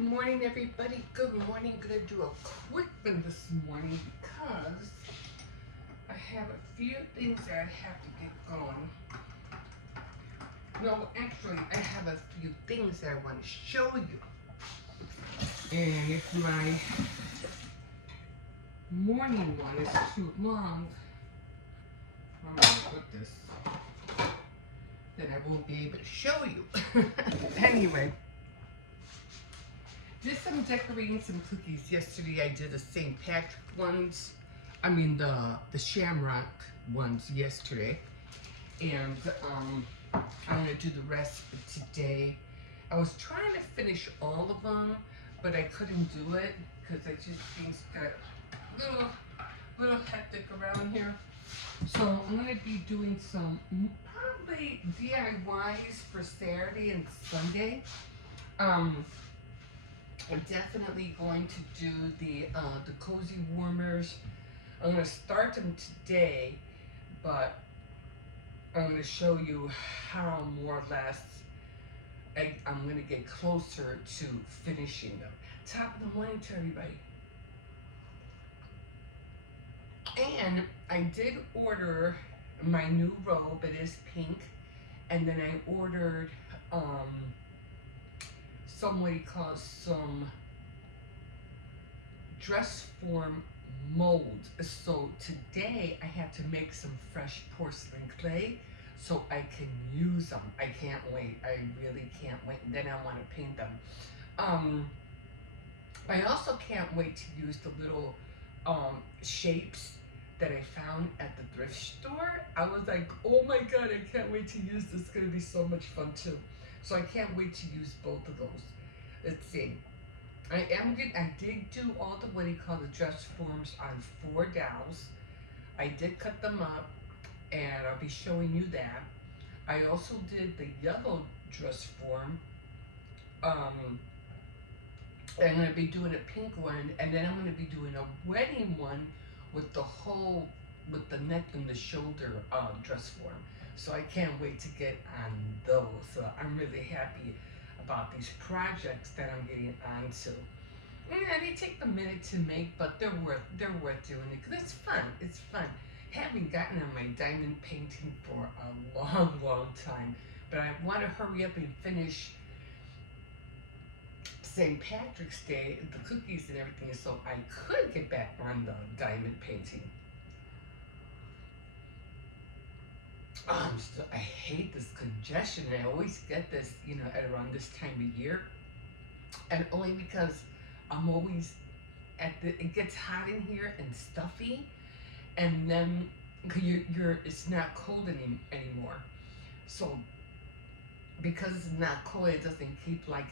morning, everybody. Good morning. Gonna do a quick one this morning because I have a few things that I have to get going. No, actually, I have a few things that I want to show you. And if my morning one is too long, I'm gonna put this, then I won't be able to show you. Anyway. Did some decorating, some cookies. Yesterday I did the St. Patrick ones. I mean the Shamrock ones yesterday. And I'm gonna do the rest today. I was trying to finish all of them, but I couldn't do it because I just things got little hectic around here. So I'm gonna be doing some probably DIYs for Saturday and Sunday. I'm definitely going to do the cozy warmers. I'm going to start them today, but I'm going to show you how more or less I'm going to get closer to finishing them. Top of the morning to everybody. And I did order my new robe. It is pink. And then I ordered some dress form molds. So today I have to make some fresh porcelain clay so I can use them. I can't wait. I really can't wait. And then I want to paint them. I also can't wait to use the little shapes that I found at the thrift store. I was like, oh my god, I can't wait to use this. It's gonna be so much fun too. So I can't wait to use both of those. Let's see. I did do all the dress forms on 4 dowels. I did cut them up, and I'll be showing you that. I also did the yellow dress form. I'm going to be doing a pink one, and then I'm going to be doing a wedding one with the neck and the shoulder dress form. So I can't wait to get on those. So I'm really happy about these projects that I'm getting onto. Yeah, they take a minute to make, but they're worth doing it because it's fun. It's fun. Haven't gotten on my diamond painting for a long time, but I want to hurry up and finish St. Patrick's Day, the cookies and everything, so I could get back on the diamond painting. I hate this congestion. I always get this, at around this time of year, and only because I'm always it gets hot in here and stuffy, and then it's not cold anymore. So because it's not cold, it doesn't keep like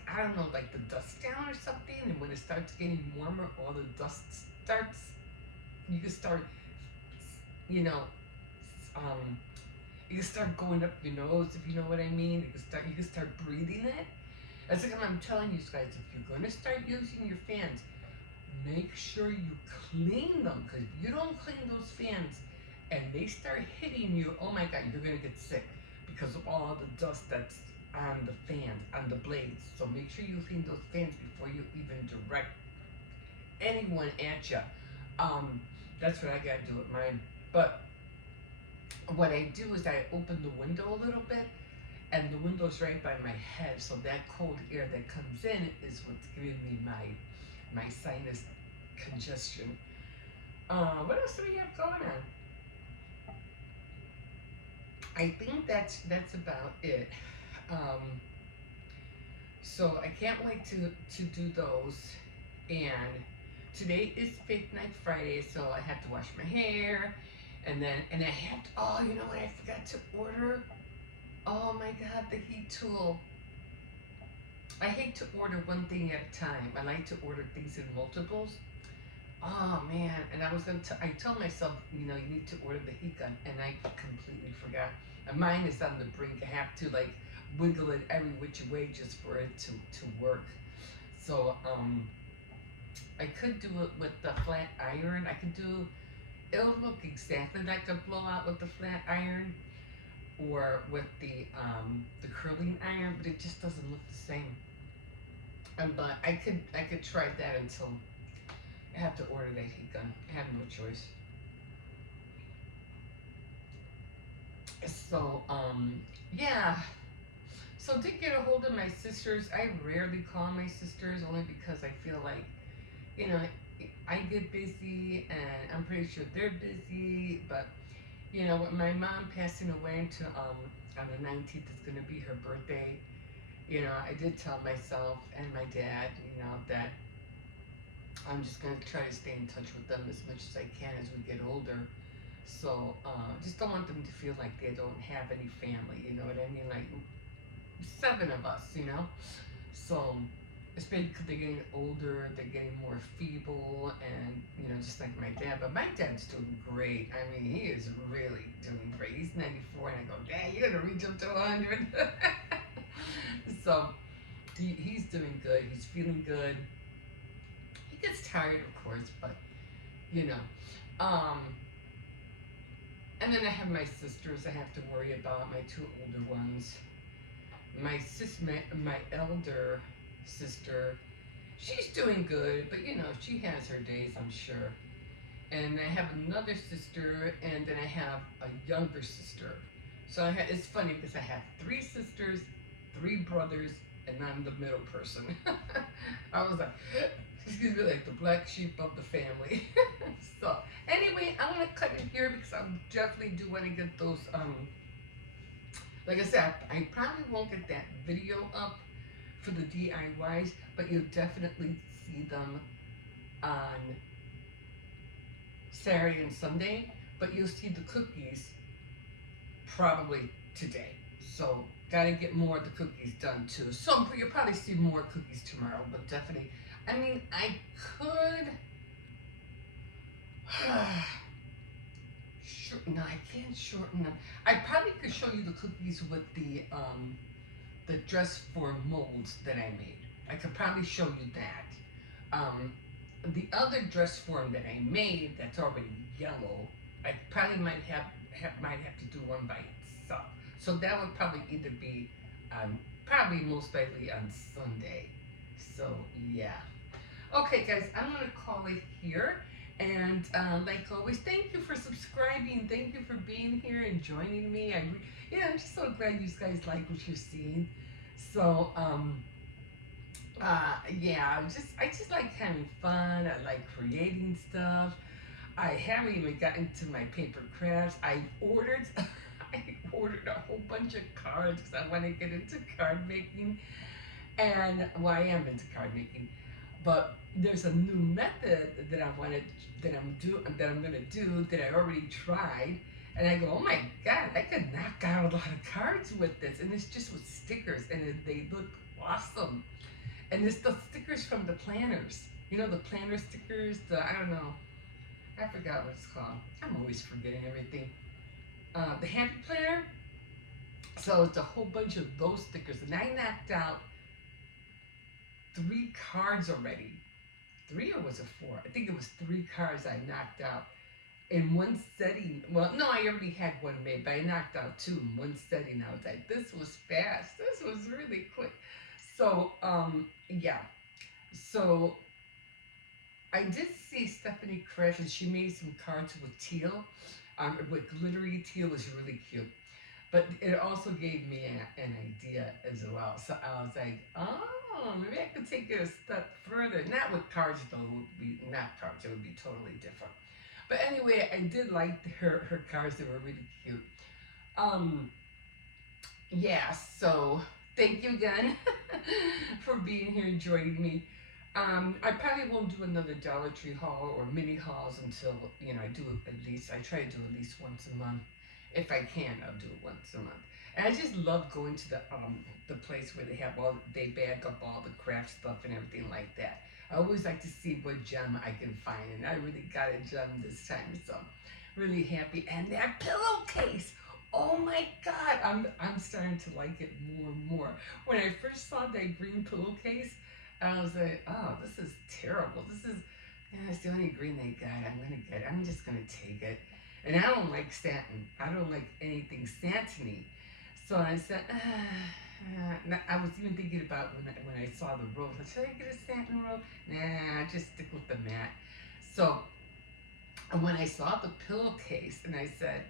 the dust down or something. And when it starts getting warmer, all the dust starts. You can start, you know, you can start going up your nose, if you know what I mean. You can start breathing it. That's like I'm telling you guys, if you're going to start using your fans, make sure you clean them, because if you don't clean those fans and they start hitting you, oh my god, you're going to get sick because of all the dust that's on the fans, on the blades. So make sure you clean those fans before you even direct anyone at you. That's what I got to do with mine. But what I do is I open the window a little bit, and the window's right by my head, so that cold air that comes in is what's giving me my sinus congestion. What else do we have going on? I think that's about it. So I can't wait to do those. And today is Fake Night Friday, so I have to wash my hair, and I have to, oh, you know what I forgot to order? Oh my god, the heat tool. I hate to order one thing at a time. I like to order things in multiples. Oh man, and I told myself, you need to order the heat gun, and I completely forgot. And mine is on the brink. I have to wiggle it every which way just for it to work. So I could do it with the flat iron. It'll look exactly like a blowout with the flat iron, or with the curling iron, but it just doesn't look the same. But I could try that until I have to order that heat gun. I have no choice. So yeah. So to get a hold of my sisters, I rarely call my sisters only because I feel like, you know, I get busy and I'm pretty sure they're busy. But with my mom passing away on the 19th, it's gonna be her birthday. I did tell myself and my dad, that I'm just gonna try to stay in touch with them as much as I can as we get older. So just don't want them to feel like they don't have any family. You know what I mean? Like seven of us. So especially because they're getting older, they're getting more feeble, and just like my dad. But my dad's doing great. I mean, he is really doing great. He's 94, and I go, Dad, you're gonna reach up to 100. So he's doing good. He's feeling good. He gets tired, of course, but you know. Um, and then I have my sisters I have to worry about, my two older ones. My elder sister, she's doing good, but she has her days, I'm sure. And I have another sister, and then I have a younger sister. So it's funny because I have three sisters, three brothers, and I'm the middle person. I was like, excuse me, like the black sheep of the family. So anyway, I'm gonna cut it here because I definitely do want to get those. Like I said, I probably won't get that video up for the DIYs, but you'll definitely see them on Saturday and Sunday. But you'll see the cookies probably today. So gotta get more of the cookies done too. So you'll probably see more cookies tomorrow, but definitely. I mean, I could. No, I can't shorten them. I probably could show you the cookies with the dress form molds that I made. I could probably show you that. The other dress form that I made that's already yellow, I probably might have to do one by itself. So that would probably either be probably most likely on Sunday. So yeah. Okay, guys, I'm gonna call it here. And like always, thank you for subscribing. Thank you for being here and joining me. I'm just so glad you guys like what you're seeing. So yeah, I just like having fun. I like creating stuff. I haven't even gotten to my paper crafts. I ordered I ordered a whole bunch of cards because I want to get into card making. And well, I am into card making, but there's a new method that I'm gonna do that I already tried, and I go, oh my god, I could knock out a lot of cards with this, and it's just with stickers, and they look awesome. And it's the stickers from the planners, the planner stickers. I don't know, I forgot what it's called. I'm always forgetting everything. The Happy Planner. So it's a whole bunch of those stickers, and I knocked out 3 cards already. 3 or was it 4? I think it was 3 cards I knocked out in one setting. Well, no, I already had one made, but I knocked out 2 in one setting. I was like, this was fast. This was really quick. So, yeah. So, I did see Stephanie Crash, and she made some cards with teal, with glittery teal. It was really cute. But it also gave me an idea as well. So I was like, oh, maybe I could take it a step further. Not with cards, though. It would be not cards. It would be totally different. But anyway, I did like her cards. They were really cute. Yeah, so thank you again for being here and joining me. I probably won't do another Dollar Tree haul or mini hauls until, I do at least, I try to do at least once a month. If I can, I'll do it once a month. And I just love going to the place where they bag up all the craft stuff and everything like that. I always like to see what gem I can find, and I really got a gem this time, so really happy. And that pillowcase, oh my God, I'm starting to like it more and more. When I first saw that green pillowcase, I was like, oh, this is terrible. It's the only green they got. I'm just gonna take it. And I don't like satin. I don't like anything satiny. So I said, I was even thinking about when I saw the robe. Like, should I get a satin robe? Nah, just stick with the mat. So when I saw the pillowcase, and I said,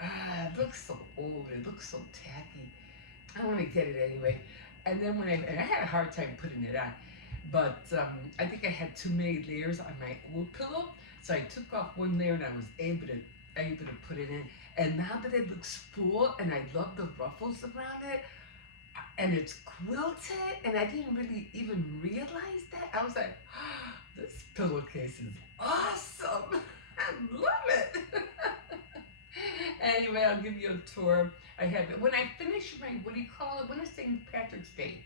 it looks so old. It looks so tacky. I want to get it anyway. And then and I had a hard time putting it on, but I think I had too many layers on my old pillow, so I took off one layer and I was able to put it in. And now that it looks full, and I love the ruffles around it, and it's quilted, and I didn't really even realize that. I was like, oh, this pillowcase is awesome. I love it. Anyway, I'll give you a tour. I have it. When I finish my, what do you call it? When is St. Patrick's Day?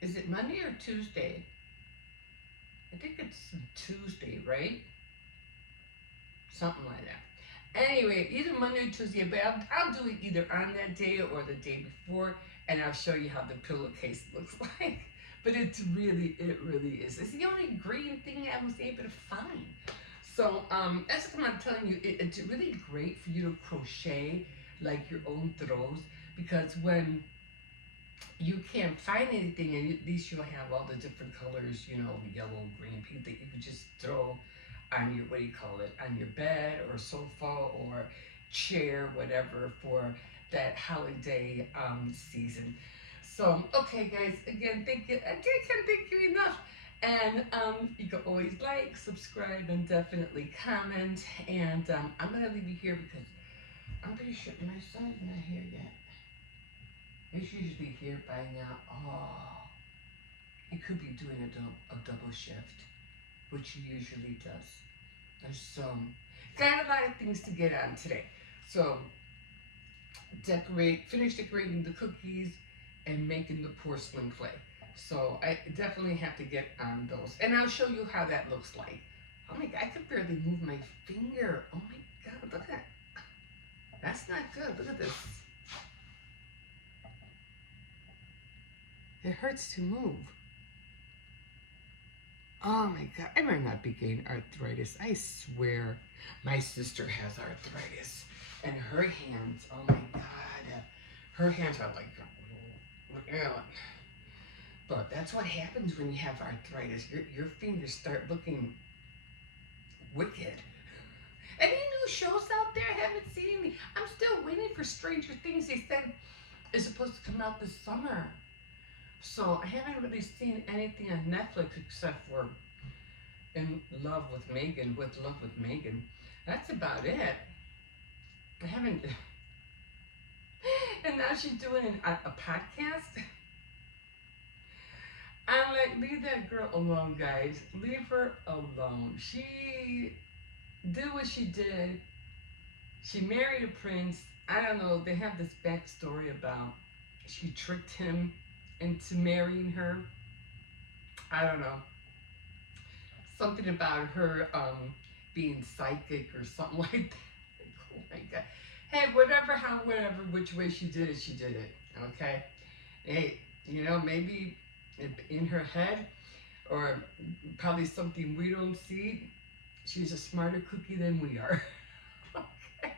Is it Monday or Tuesday? I think it's Tuesday, right? Something like that. Anyway, either Monday or Tuesday, but I'll do it either on that day or the day before, and I'll show you how the pillowcase looks like. But it really is. It's the only green thing I was able to find. So as I'm telling you, it's really great for you to crochet like your own throws, because when you can't find anything, and at least you'll have all the different colors, yellow, green, pink, that you can just throw on your, what do you call it, on your bed or sofa or chair, whatever, for that holiday season. So, okay, guys, again, thank you. I can't thank you enough. And you can always like, subscribe, and definitely comment. And I'm going to leave you here because I'm pretty sure my son's not here yet. He's usually here by now. Oh, he could be doing a double shift, which he usually does. There's got a lot of things to get on today. So, finish decorating the cookies and making the porcelain clay. So I definitely have to get on those. And I'll show you how that looks like. Oh my God, I could barely move my finger. Oh my God, look at that. That's not good. Look at this. It hurts to move. Oh my God, I might not be getting arthritis. I swear. My sister has arthritis. And her hands, oh my God. Her hands are like, but that's what happens when you have arthritis. Your fingers start looking wicked. Any new shows out there? I haven't seen any. I'm still waiting for Stranger Things. They said it's supposed to come out this summer. So I haven't really seen anything on Netflix except for Love with Megan. That's about it. I haven't. And now she's doing a podcast. I'm like, leave that girl alone, guys. Leave her alone. She did what she did. She married a prince. I don't know. They have this backstory about she tricked him into marrying her. I don't know. Something about her being psychic or something like that. Oh my God. Hey, whatever, which way she did it. Okay? Hey, maybe in her head, or probably something we don't see, she's a smarter cookie than we are. Okay?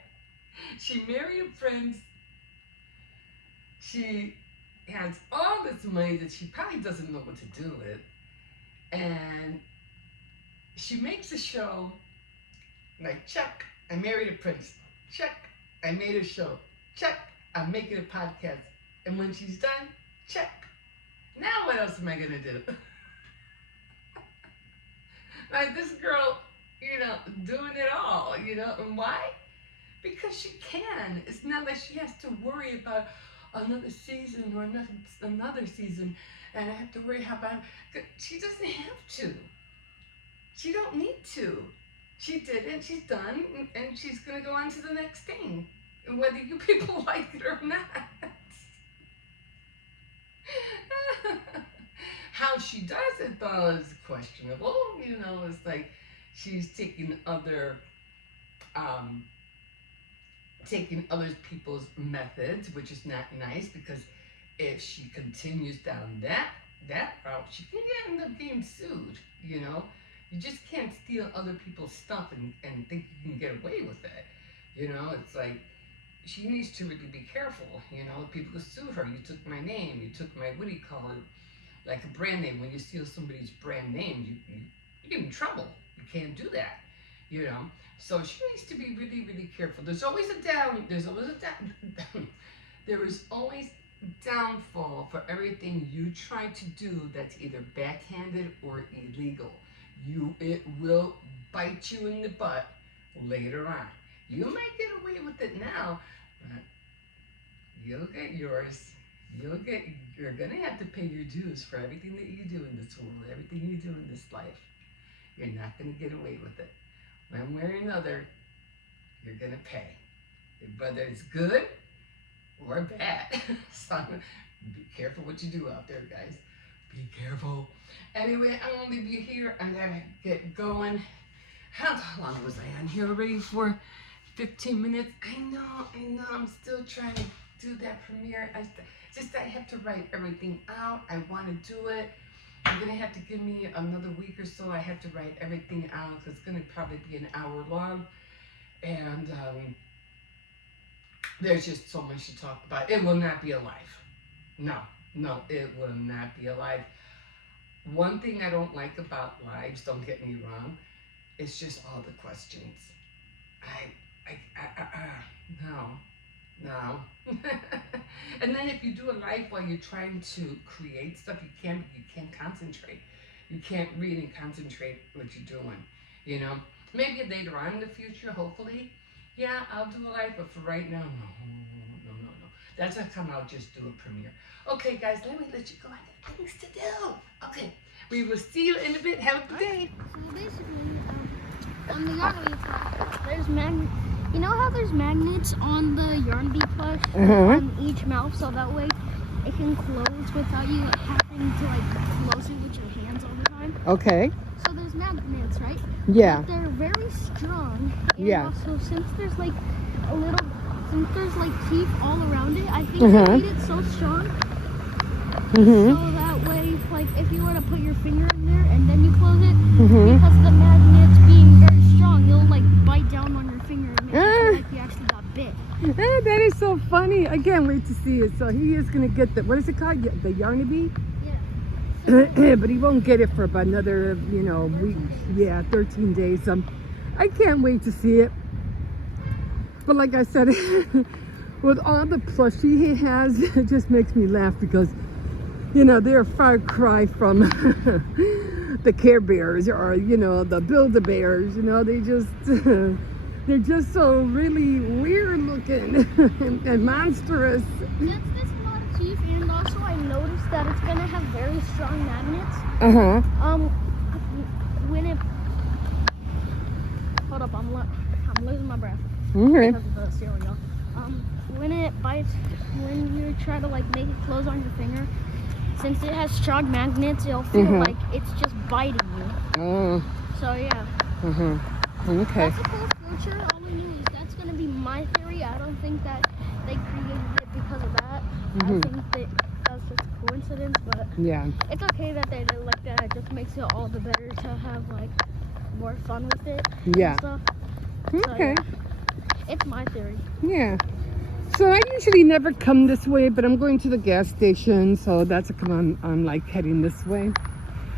She married a prince. She has all this money that she probably doesn't know what to do with. And she makes a show like, check, I married a prince. Check, I made a show. Check, I'm making a podcast. And when she's done, check. Now what else am I gonna do? Like this girl, doing it all, and why? Because she can. It's not like she has to worry about another season or another season, and I have to worry about. She doesn't have to. She don't need to. She did it. She's done, and she's gonna go on to the next thing, whether you people like it or not. How she does it though is questionable. It's like she's taking other people's methods, which is not nice, because if she continues down that route, she can end up getting sued. You just can't steal other people's stuff and think you can get away with it. It's like she needs to really be careful. You know, people could sue her. You took my name. You took my, what do you call it? Like a brand name. When you steal somebody's brand name, you get in trouble. You can't do that. You know. So she needs to be really, really careful. There's always a down. There's always a down. There is always downfall for everything you try to do that's either backhanded or illegal. It will bite you in the butt later on. You might get away with it now, but you'll get yours. You're gonna have to pay your dues for everything that you do in this world, everything you do in this life. You're not gonna get away with it. One way or another, you're gonna pay. Whether it's good or bad. So be careful what you do out there, guys. Be careful. Anyway, I'm gonna be here. I gotta get going. How long was I on here already for? 15 minutes. I know. I'm still trying to do that premiere. I have to write everything out. I want to do it. You're gonna have to give me another week or so. I have to write everything out because it's gonna probably be an hour long, and there's just so much to talk about. It will not be alive. No, it will not be alive. One thing I don't like about lives, don't get me wrong, it's just all the questions. No. And then if you do a live while you're trying to create stuff, you can't concentrate. You can't read and concentrate what you're doing. You know, maybe later on in the future, hopefully, yeah, I'll do a live, but for right now, no. That's how come I'll just do a premiere. Okay, guys, let me let you go. I got things to do. Okay, we will see you in a bit. Have a good day. So basically, on the Yarn plush, there's you know how there's magnets on the Yarn plush on each mouth, so that way it can close without you having to close it with your hands all the time. Okay. So there's magnets, right? Yeah. But they're very strong. And yeah. Also, since there's teeth all around it, I think they made it so strong. So that way, if you were to put your finger in there and then you close it, because the magnets being very strong, it'll bite down on your finger and make you feel like you actually got bit. That is so funny. I can't wait to see it. So he is going to get what is it called? The Yarnabee? Yeah. But he won't get it for about another, week. Yeah, 13 days. I can't wait to see it. But like I said, with all the plush he has, it just makes me laugh because they're a far cry from the Care Bears or, the Build-A-Bears. They're just so really weird looking and monstrous. Since there's a lot of teeth, and also I noticed that it's going to have very strong magnets. When it... Hold up, I'm losing my breath. Okay. Because of the cereal. When it bites, when you try to make it close on your finger, since it has strong magnets, it'll feel like it's just biting you. Oh. So yeah. Okay. That's a cool future. All we knew is that's gonna be my theory. I don't think that they created it because of that. I think that that's just a coincidence, but yeah, it's okay that they did it like that. It just makes it all the better to have more fun with it. Yeah. And stuff. Okay. So, yeah. It's my theory. Yeah. So I usually never come this way, but I'm going to the gas station, so that's how come I'm heading this way.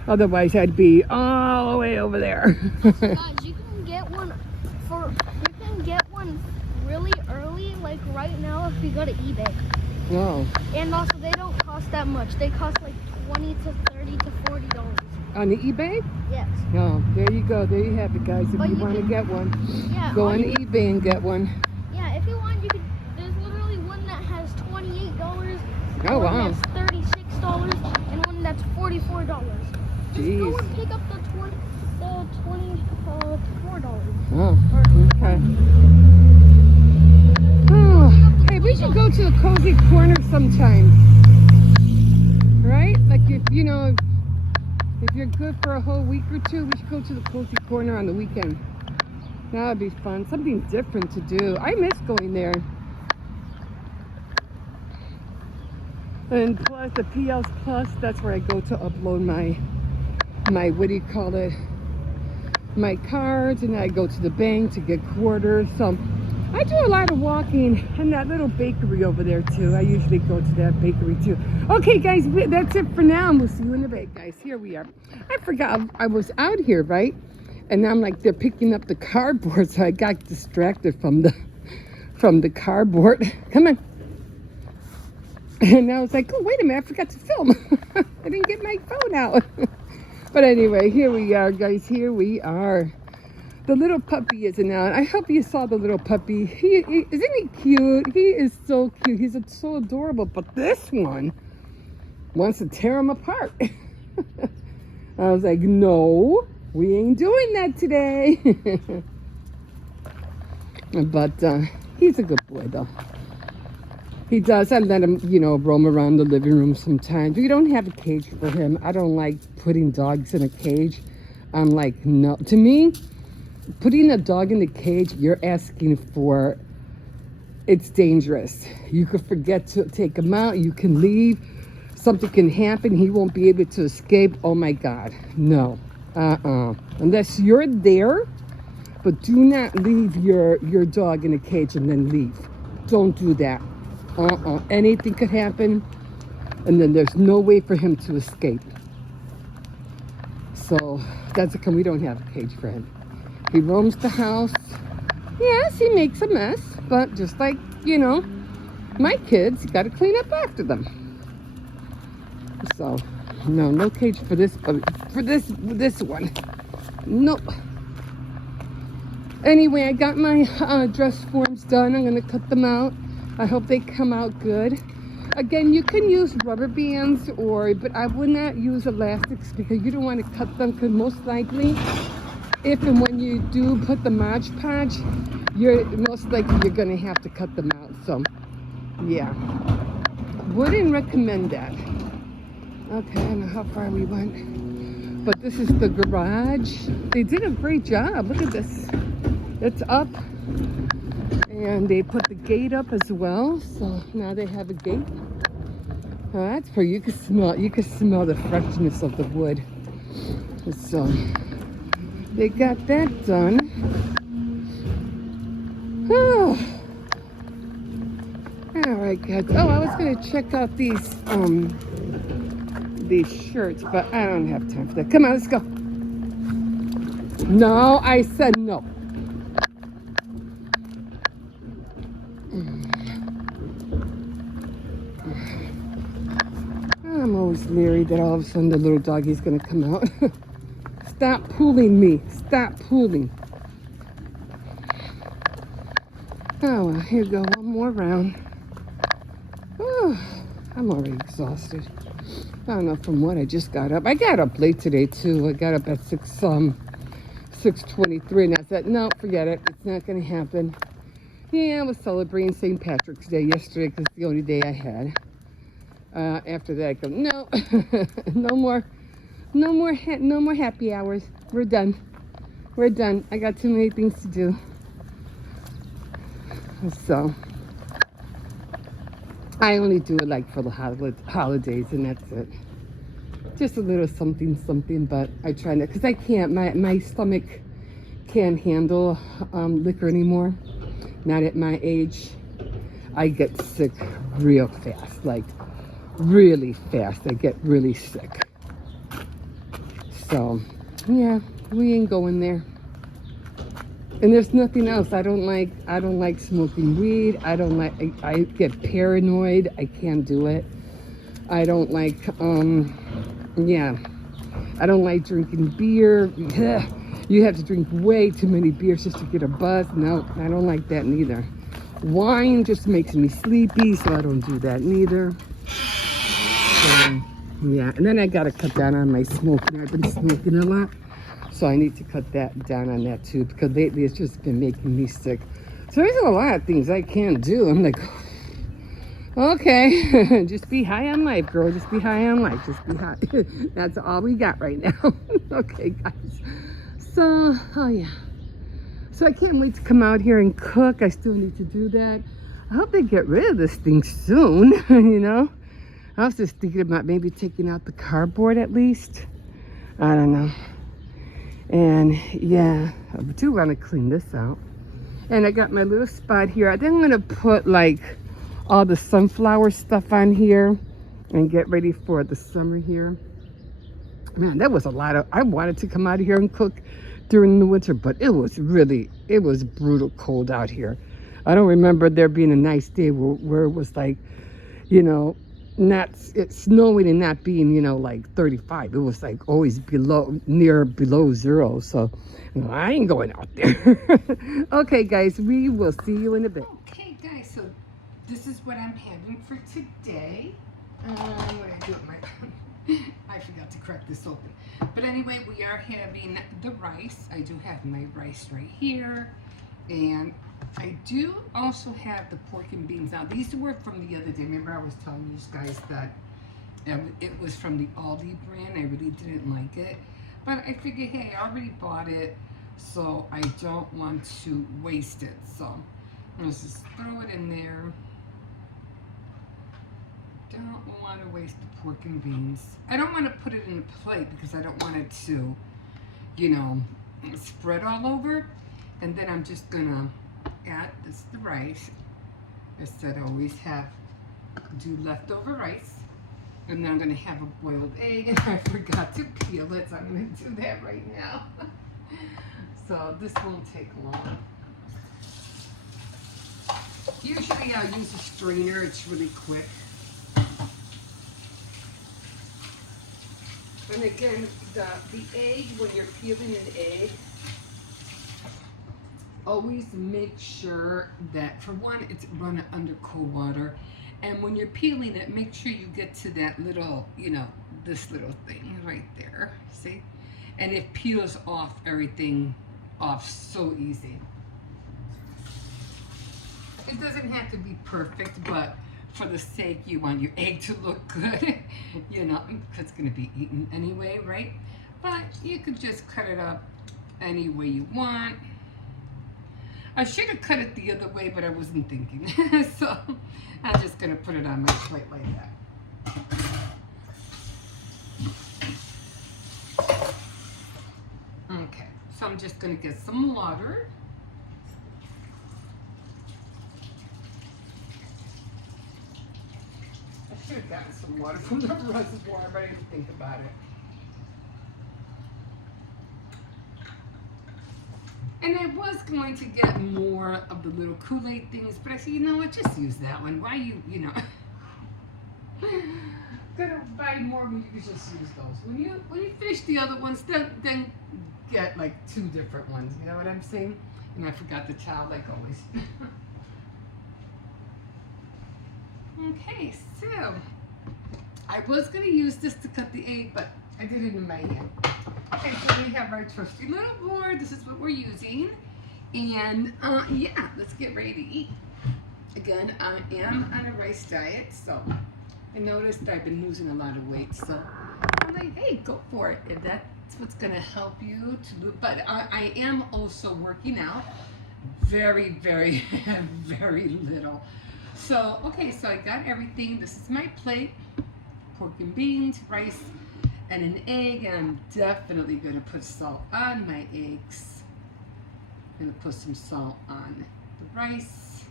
Otherwise, I'd be all the way over there. So guys, you can get one really early, right now, if you go to eBay. Oh. And also, they don't cost that much. They cost $20 to $30 to $40. On the eBay? Yes. Oh, there you go. There you have it, guys. If you want to get one, go on eBay and get one. Yeah, if you want, you can. There's literally one that has $28. Oh, wow. One that's $36, and one that's $44. Just go and pick up the $24. Oh, okay. Oh, hey, we should go to the Cozy Corner sometime. Right? If you're good for a whole week or two, we should go to the Cozy Corner on the weekend. That would be fun. Something different to do. I miss going there. And plus the PLs Plus, that's where I go to upload my my cards, and I go to the bank to get quarters. So I do a lot of walking in that little bakery over there too. I usually go to that bakery too. Okay, guys, that's it for now. And we'll see you in a bit, guys. Here we are. I forgot I was out here, right? And I'm like, they're picking up the cardboard, so I got distracted from the cardboard. Come on. And I was like, oh, wait a minute, I forgot to film. I didn't get my phone out. But anyway, here we are, guys. Here we are. The little puppy isn't out. I hope you saw the little puppy. Isn't he cute? He is so cute. He's so adorable. But this one wants to tear him apart. I was like, no, we ain't doing that today. But he's a good boy, though. He does. I let him, roam around the living room sometimes. We don't have a cage for him. I don't like putting dogs in a cage. I'm like, no. To me, putting a dog in the cage, you're asking for, it's dangerous. You could forget to take him out. You can leave. Something can happen. He won't be able to escape. Oh, my God. No. Unless you're there, but do not leave your dog in a cage and then leave. Don't do that. Anything could happen, and then there's no way for him to escape. So that's a we don't have a cage for him. He roams the house. Yes, he makes a mess, but just like, my kids, you got to clean up after them. So, no cage for this one. Nope. Anyway, I got my dress forms done. I'm going to cut them out. I hope they come out good. Again, you can use rubber bands but I would not use elastics because you don't want to cut them, because most likely, if and when you do put the Mod Podge, you're going to have to cut them out. So, yeah. Wouldn't recommend that. Okay, I don't know how far we went. But this is the garage. They did a great job. Look at this. It's up. And they put the gate up as well, so now they have a gate. Oh, that's pretty. You can smell the freshness of the wood. So they got that done. Oh. All right, guys. Oh, I was gonna check out these shirts, but I don't have time for that. Come on, let's go. No, I said no. I'm always leery that all of a sudden the little doggy's gonna come out. Stop pulling me. Stop pulling. Oh, well, here we go. One more round. Oh, I'm already exhausted. I don't know from what I just got up. I got up late today, too. I got up at 6:23, and I said, no, forget it. It's not gonna happen. Yeah, I was celebrating St. Patrick's Day yesterday because it's the only day I had. After that, I go, no, no more happy hours. We're done. I got too many things to do. So, I only do it like for the holidays, and that's it. Just a little something, but I try not, because I can't, my stomach can't handle liquor anymore. Not at my age. I get sick real fast, like really fast. I get really sick. So, yeah, we ain't going there. And there's nothing else. I don't like smoking weed. I get paranoid. I can't do it. I don't like, I don't like drinking beer. You have to drink way too many beers just to get a buzz. No, I don't like that neither. Wine just makes me sleepy, so I don't do that neither. So, yeah, and then I gotta cut down on my smoking. I've been smoking a lot, so I need to cut that down on that too, because lately it's just been making me sick. So there's a lot of things I can't do. I'm like, okay, just be high on life, girl. Just be high on life. Just be high. That's all we got right now. Okay, guys. So, oh yeah. So I can't wait to come out here and cook. I still need to do that. I hope they get rid of this thing soon, you know. I was just thinking about maybe taking out the cardboard at least. I don't know. And yeah, I do want to clean this out. And I got my little spot here. I think I'm gonna put like all the sunflower stuff on here and get ready for the summer here. Man, that was a lot of, I wanted to come out of here and cook during the winter, but it was brutal cold out here. I don't remember there being a nice day where it was like, you know, not, it's snowing and not being, you know, like 35. It was like always below 0. So, you know, I ain't going out there. Okay, guys, we will see you in a bit. Okay, guys, so this is what I'm having for today. What did I do with my... I forgot to crack this open. But anyway, we are having the rice. I do have my rice right here. And I do also have the pork and beans. Now, these were from the other day. Remember I was telling you guys that it was from the Aldi brand. I really didn't like it. But I figured, hey, I already bought it, so I don't want to waste it. So let's just throw it in there. Don't want to waste the pork and beans. I don't want to put it in a plate because I don't want it to, you know, spread all over. And then I'm just gonna add this the rice. I said I always do leftover rice. And then I'm gonna have a boiled egg, and I forgot to peel it, so I'm gonna do that right now. So this won't take long. Usually I'll use a strainer, it's really quick. And again, the egg, when you're peeling an egg, always make sure that, for one, it's run under cold water. And when you're peeling it, make sure you get to that little, you know, this little thing right there. See? And it peels off everything off so easy. It doesn't have to be perfect, but for the sake, you want your egg to look good, you know, because it's going to be eaten anyway, right? But you could just cut it up any way you want. I should have cut it the other way, but I wasn't thinking. So I'm just going to put it on my plate like that. Okay, so I'm just going to get some water. I should have gotten some water from the reservoir, but I didn't think about it. And I was going to get more of the little Kool-Aid things, but I said, you know what, just use that one. Why you know, gonna buy more when you can just use those. When you finish the other ones, then get like 2 different ones. You know what I'm saying? And I forgot the towel, like always. Okay, so I was gonna use this to cut the egg, but I did it in my hand. Okay, so we have our trusty little board. This is what we're using. And yeah, let's get ready to eat. Again, I am on a rice diet, so I noticed I've been losing a lot of weight. So I'm like, hey, go for it. If that's what's gonna help you to lose. But I am also working out. Very, very, very little. So, okay, so I got everything. This is my plate. Pork and beans, rice, and an egg, and I'm definitely going to put salt on my eggs. I'm going to put some salt on the rice.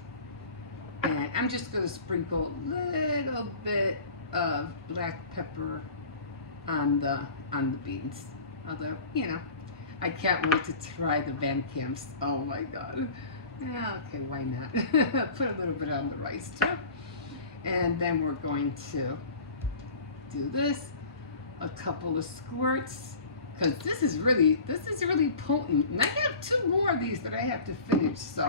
And I'm just going to sprinkle a little bit of black pepper on the beans. Although, you know, I can't wait to try the Van Camps. Oh my God. Yeah, okay, why not? Put a little bit on the rice too. And then we're going to do this. A couple of squirts, because this is really potent. And I have 2 more of these that I have to finish. So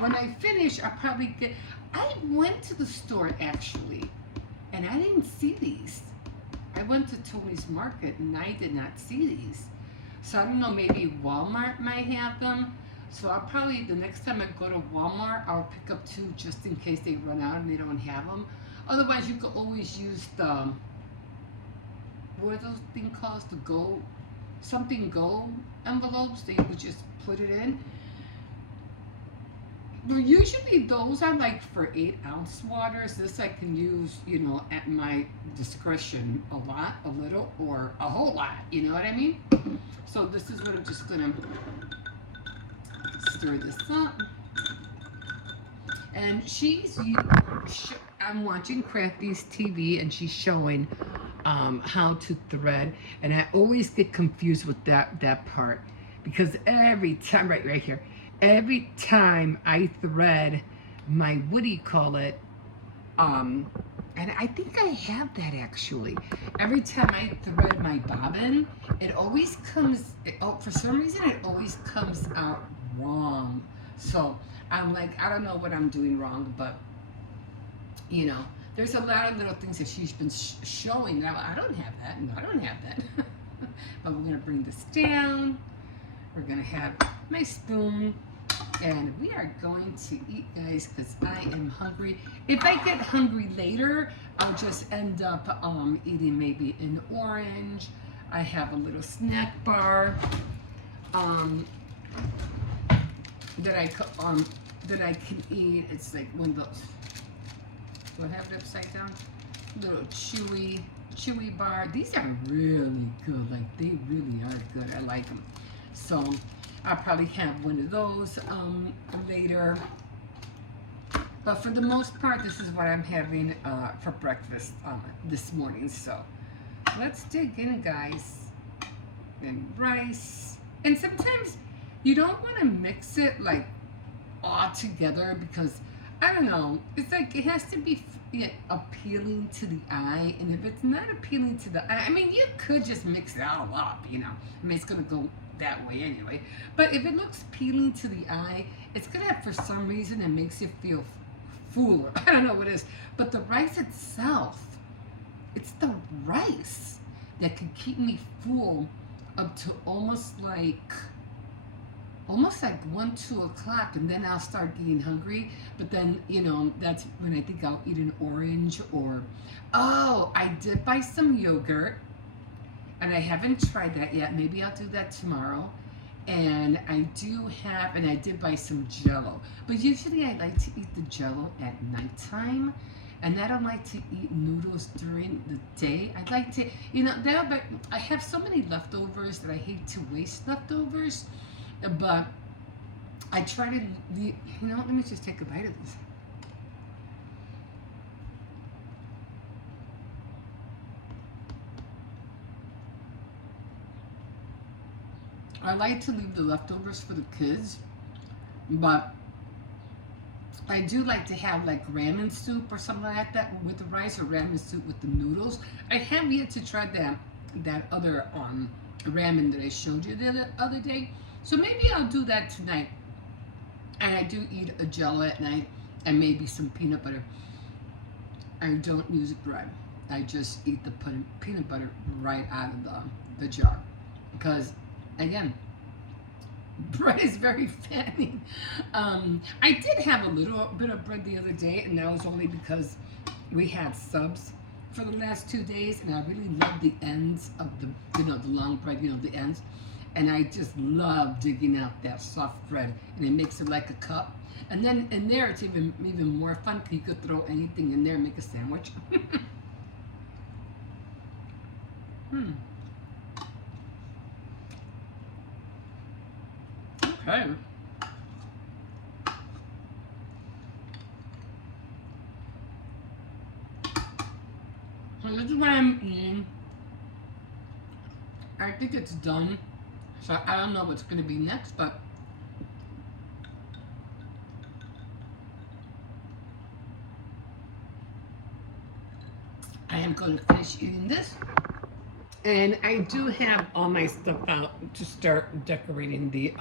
when I finish, I'll probably get. I went to the store actually, and I didn't see these. I went to Tony's Market and I did not see these. So I don't know. Maybe Walmart might have them. So I'll probably, the next time I go to Walmart, I'll pick up 2 just in case they run out and they don't have them. Otherwise, you could always use the. What are those things called? The Go envelopes that you would just put it in. But usually those are like for 8-ounce waters. This I can use, you know, at my discretion, a lot, a little, or a whole lot. You know what I mean? So this is what I'm just gonna stir this up. And I'm watching Crafty's TV, and she's showing how to thread, and I always get confused with that part, because every time, right here, every time I thread my, what do you call it, and I think I have that actually. Every time I thread my bobbin, it always comes, for some reason it always comes out wrong. So I'm like, I don't know what I'm doing wrong, but you know, there's a lot of little things that she's been showing. Now, I don't have that, and I don't have that. But we're gonna bring this down. We're gonna have my spoon. And we are going to eat, guys, because I am hungry. If I get hungry later, I'll just end up eating maybe an orange. I have a little snack bar that I can eat. It's like one of those. Do I have it upside down? Little chewy bar. These are really good. Like, they really are good. I like them. So I'll probably have one of those later. But for the most part, this is what I'm having for breakfast this morning. So let's dig in, guys. And rice. And sometimes you don't want to mix it like all together, because I don't know, it's like it has to be appealing to the eye. And if it's not appealing to the eye, I mean, you could just mix it all up, you know. I mean, it's going to go that way anyway. But if it looks appealing to the eye, it's going to, for some reason, it makes you feel fuller. I don't know what it is. But the rice itself, it's the rice that can keep me full up to almost like 1, 2 o'clock, and then I'll start getting hungry. But then, you know, that's when I think I'll eat an orange. Or, oh, I did buy some yogurt, and I haven't tried that yet. Maybe I'll do that tomorrow. And I did buy some Jell-O. But usually I like to eat the Jell-O at nighttime, and I don't like to eat noodles during the day. I like to, you know, but I have so many leftovers that I hate to waste leftovers. But I try to, you know, let me just take a bite of this. I like to leave the leftovers for the kids, but I do like to have like ramen soup or something like that with the rice, or ramen soup with the noodles. I have yet to try that other ramen that I showed you the other day. So maybe I'll do that tonight. And I do eat a Jell-O at night, and maybe some peanut butter. I don't use bread. I just eat the peanut butter right out of the jar. Because, again, bread is very fattening. I did have a little bit of bread the other day, and that was only because we had subs for the last 2 days, and I really love the ends of the long bread, the ends. And I just love digging out that soft bread, and it makes it like a cup. And then in there, it's even more fun, because you could throw anything in there and make a sandwich. Okay. So this is what I'm eating. I think it's done. So I don't know what's going to be next, but I am going to finish eating this. And I do have all my stuff out to start decorating the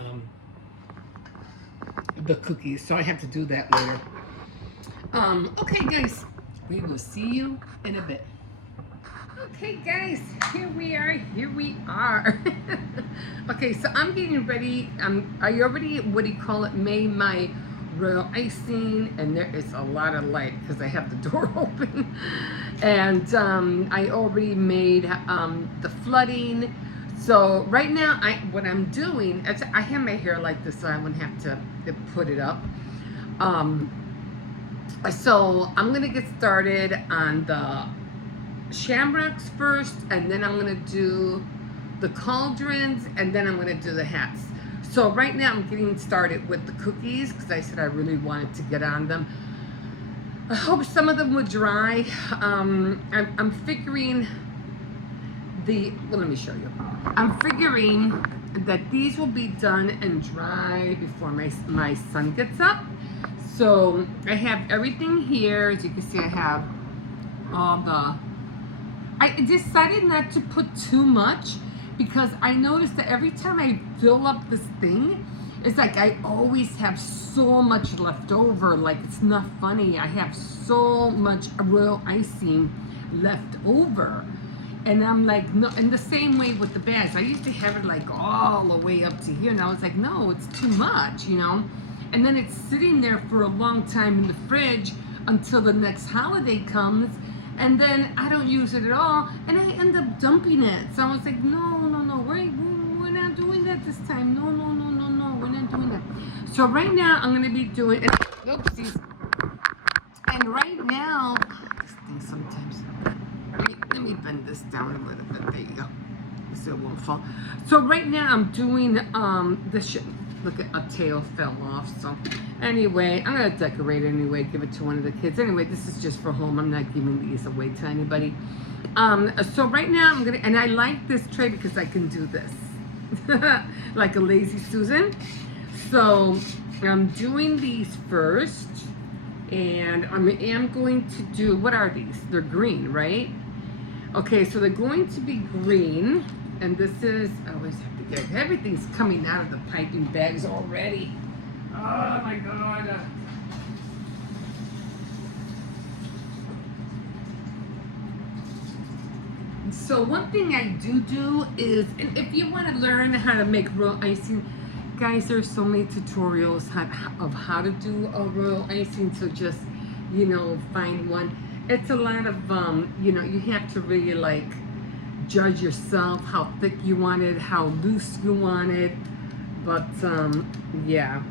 cookies, so I have to do that later. Okay, guys, we will see you in a bit. Okay, guys, here we are. Okay, so I'm getting ready. I already, made my royal icing, and there is a lot of light because I have the door open. And I already made the flooding. So right now, what I'm doing is I have my hair like this, so I wouldn't have to put it up. So I'm gonna get started on the shamrocks first, and then I'm gonna do the cauldrons, and then I'm gonna do the hats. So right now I'm getting started with the cookies because I said I really wanted to get on them. I hope some of them would dry. I'm figuring well, let me show you. I'm figuring that these will be done and dry before my son gets up. So I have everything here. As you can see, I have all I decided not to put too much because I noticed that every time I fill up this thing, it's like I always have so much left over. Like, it's not funny. I have so much royal icing left over. And I'm like, no, and the same way with the bags. I used to have it like all the way up to here. And I was like, no, it's too much, you know? And then it's sitting there for a long time in the fridge until the next holiday comes. And then I don't use it at all. And I end up dumping it. So I was like, no, we're not doing that this time. No, we're not doing that. So right now I'm going to be doing, oopsies. And right now, this thing sometimes, let me bend this down a little bit. There you go. So it won't fall. So right now I'm doing this. Look at a tail fell off. So anyway, I'm gonna decorate it anyway. Give it to one of the kids. Anyway, this is just for home. I'm not giving these away to anybody. So right now I'm gonna, and I like this tray because I can do this like a lazy Susan. So I'm doing these first, and I am going to do, what are these? They're green, right? Okay, so they're going to be green, and this is, I always have to get, everything's coming out of the piping bags already. Oh my God. So one thing I do is, and if you want to learn how to make royal icing, guys, there's so many tutorials of how to do a royal icing, so just, you know, find one. It's a lot of, you know, you have to really like judge yourself how thick you want it, how loose you want it. But yeah.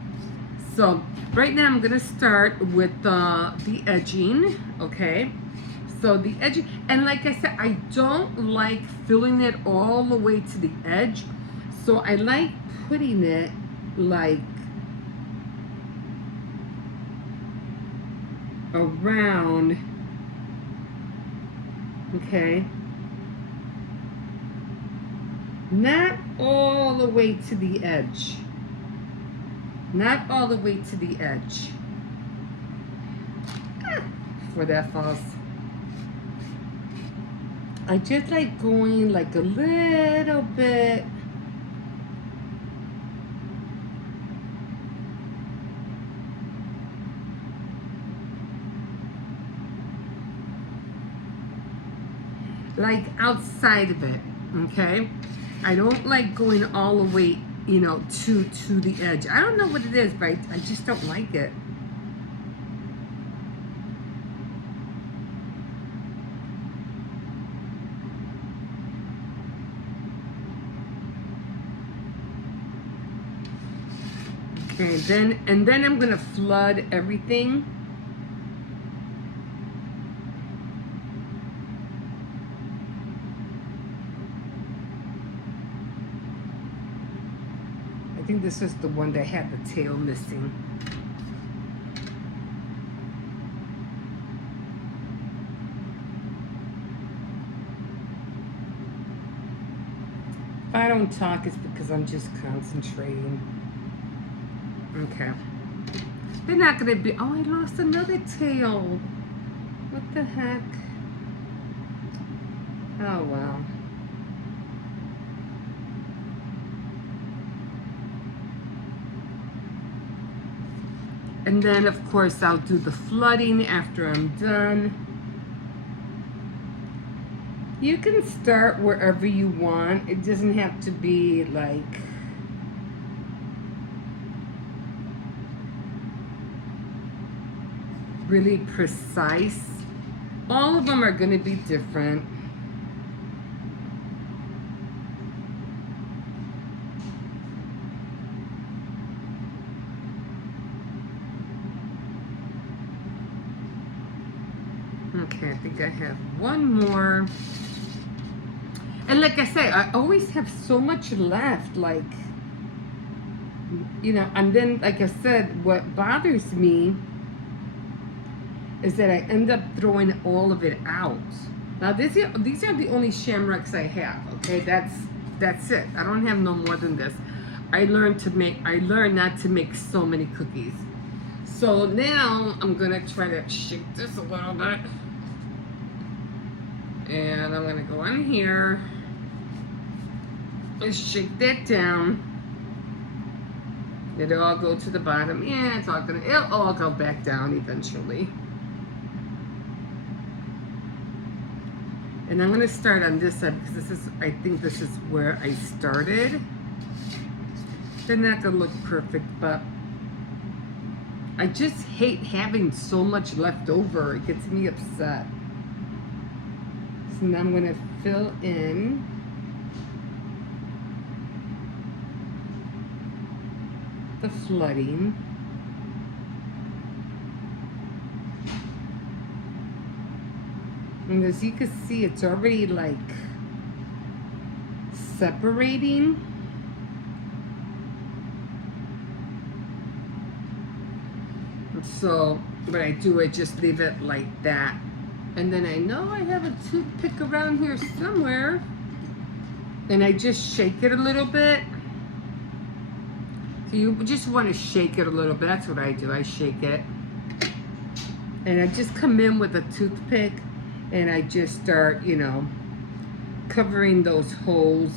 So right now I'm gonna start with the edging, okay? So the edging, and like I said, I don't like filling it all the way to the edge. So I like putting it like around, okay? Not all the way to the edge. Not all the way to the edge. Before that falls. I just like going like a little bit. Like outside of it, okay? I don't like going all the way, you know, to the edge. I don't know what it is, but I just don't like it. Okay, then I'm gonna flood everything. I think this is the one that had the tail missing. If I don't talk, it's because I'm just concentrating. Okay. They're not gonna be, oh, I lost another tail. What the heck? Oh, well. And then, of course, I'll do the flooding after I'm done. You can start wherever you want. It doesn't have to be like really precise. All of them are going to be different. Okay, I think I have one more. And like I say, I always have so much left. Like, you know, and then, like I said, what bothers me is that I end up throwing all of it out. Now, these are the only shamrocks I have, okay? That's it. I don't have no more than this. I learned not to make so many cookies. So now I'm gonna try to shake this a little bit. And I'm gonna go in here and shake that down. It'll all go to the bottom. Yeah, it'll all go back down eventually. And I'm gonna start on this side because I think this is where I started. They're not gonna look perfect, but I just hate having so much left over. It gets me upset. So now I'm gonna fill in the flooding. And as you can see, it's already like separating. So what I do, I just leave it like that. And then I know I have a toothpick around here somewhere. And I just shake it a little bit. So you just want to shake it a little bit. That's what I do. I shake it. And I just come in with a toothpick and I just start, you know, covering those holes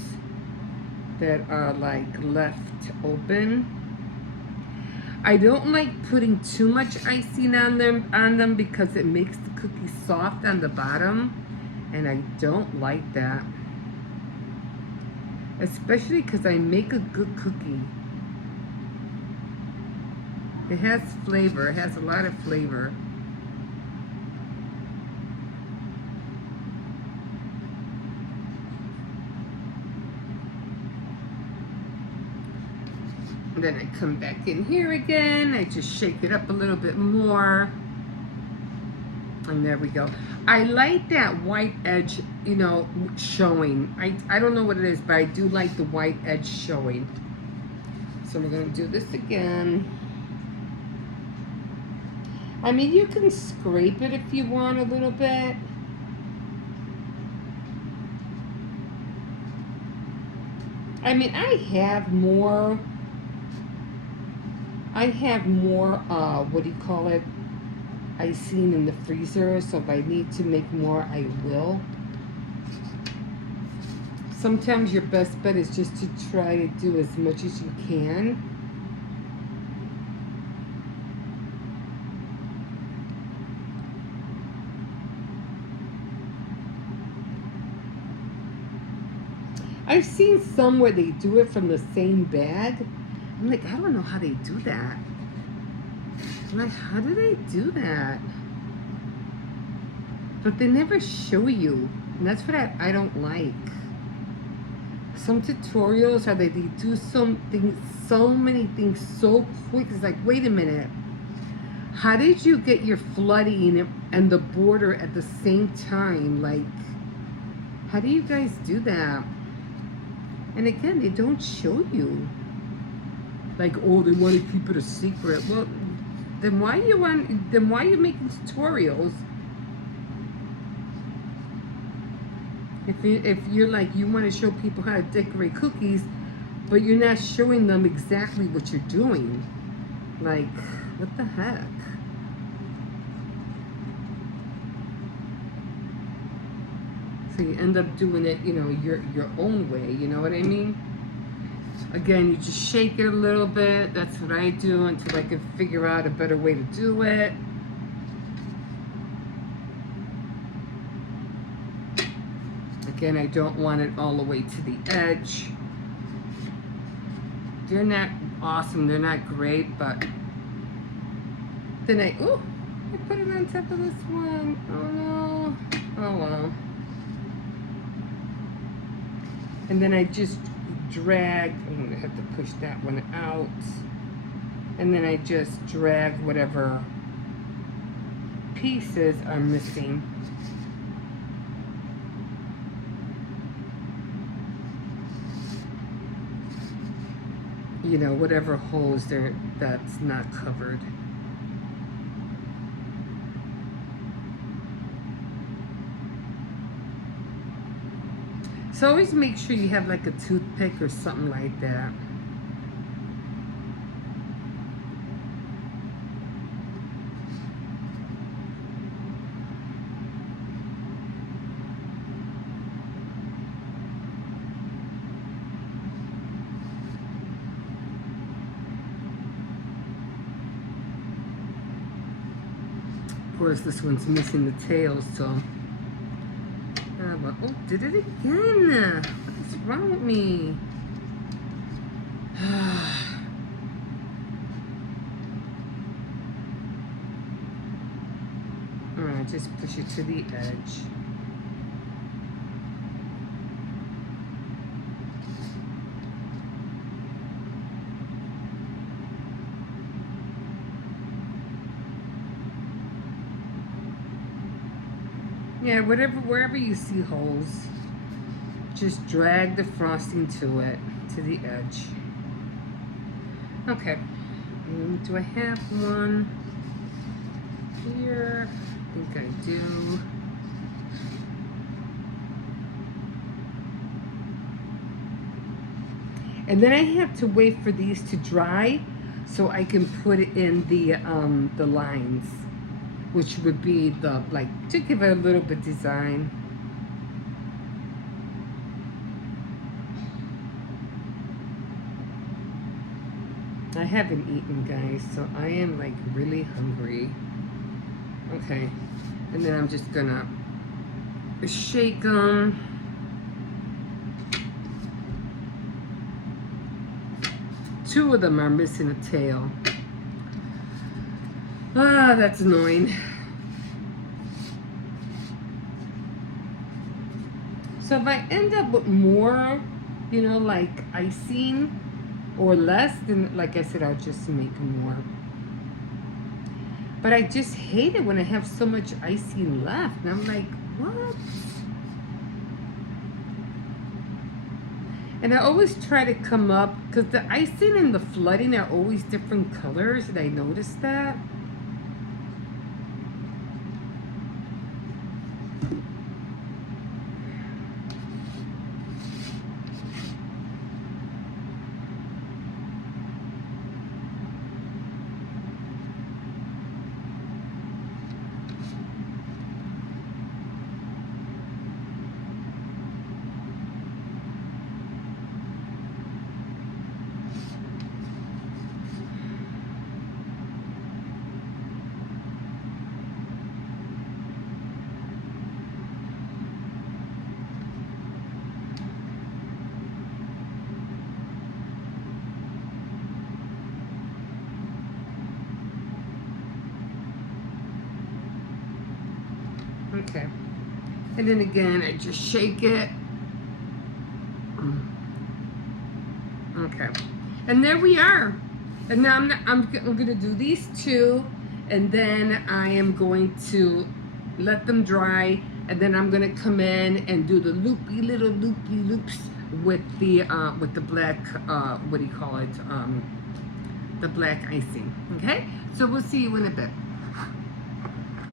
that are like left open. I don't like putting too much icing on them because it makes the cookie soft on the bottom, and I don't like that. Especially because I make a good cookie. It has flavor. It has a lot of flavor. And then I come back in here again. I just shake it up a little bit more. And there we go. I like that white edge, you know, showing. I don't know what it is, but I do like the white edge showing. So we're going to do this again. I mean, you can scrape it if you want a little bit. I mean, I have more, what do you call it, icing in the freezer, so if I need to make more, I will. Sometimes your best bet is just to try to do as much as you can. I've seen some where they do it from the same bag. I'm like, I don't know how they do that. I'm like, how do they do that? But they never show you. And that's what I don't like. Some tutorials are they do so many things so quick. It's like, wait a minute. How did you get your flooding and the border at the same time? Like, how do you guys do that? And again, they don't show you. Like, oh, they want to keep it a secret. Well, then why are you making tutorials? If you're like, you want to show people how to decorate cookies, but you're not showing them exactly what you're doing. Like, what the heck? So you end up doing it, you know, your own way, you know what I mean? Again, you just shake it a little bit. That's what I do until I can figure out a better way to do it. Again, I don't want it all the way to the edge. They're not awesome, they're not great, but then I put it on top of this one. Oh no, oh well. And then I just drag, I'm gonna have to push that one out. And then I just drag whatever pieces are missing. you know, whatever holes there that's not covered. So always make sure you have like a toothpick or something like that. Of course, this one's missing the tail, so. Oh, did it again! What's wrong with me? Alright, just push it to the edge. Yeah, wherever you see holes, just drag the frosting to it, to the edge. Okay. Do I have one here? I think I do. And then I have to wait for these to dry so I can put it in the lines, which would be the, like, to give it a little bit design. I haven't eaten, guys, so I am like really hungry. Okay, and then I'm just gonna shake them. Two of them are missing a tail. Ah, that's annoying. So if I end up with more, you know, like icing or less, then like I said, I'll just make more. But I just hate it when I have so much icing left. And I'm like, what? And I always try to come up, because the icing and the flooding are always different colors, and I noticed that. Okay. And then again, I just shake it. Okay. And there we are. And now I'm going to do these two, and then I am going to let them dry, and then I'm going to come in and do the little loopy loops with the black, what do you call it? The black icing. Okay? So we'll see you in a bit.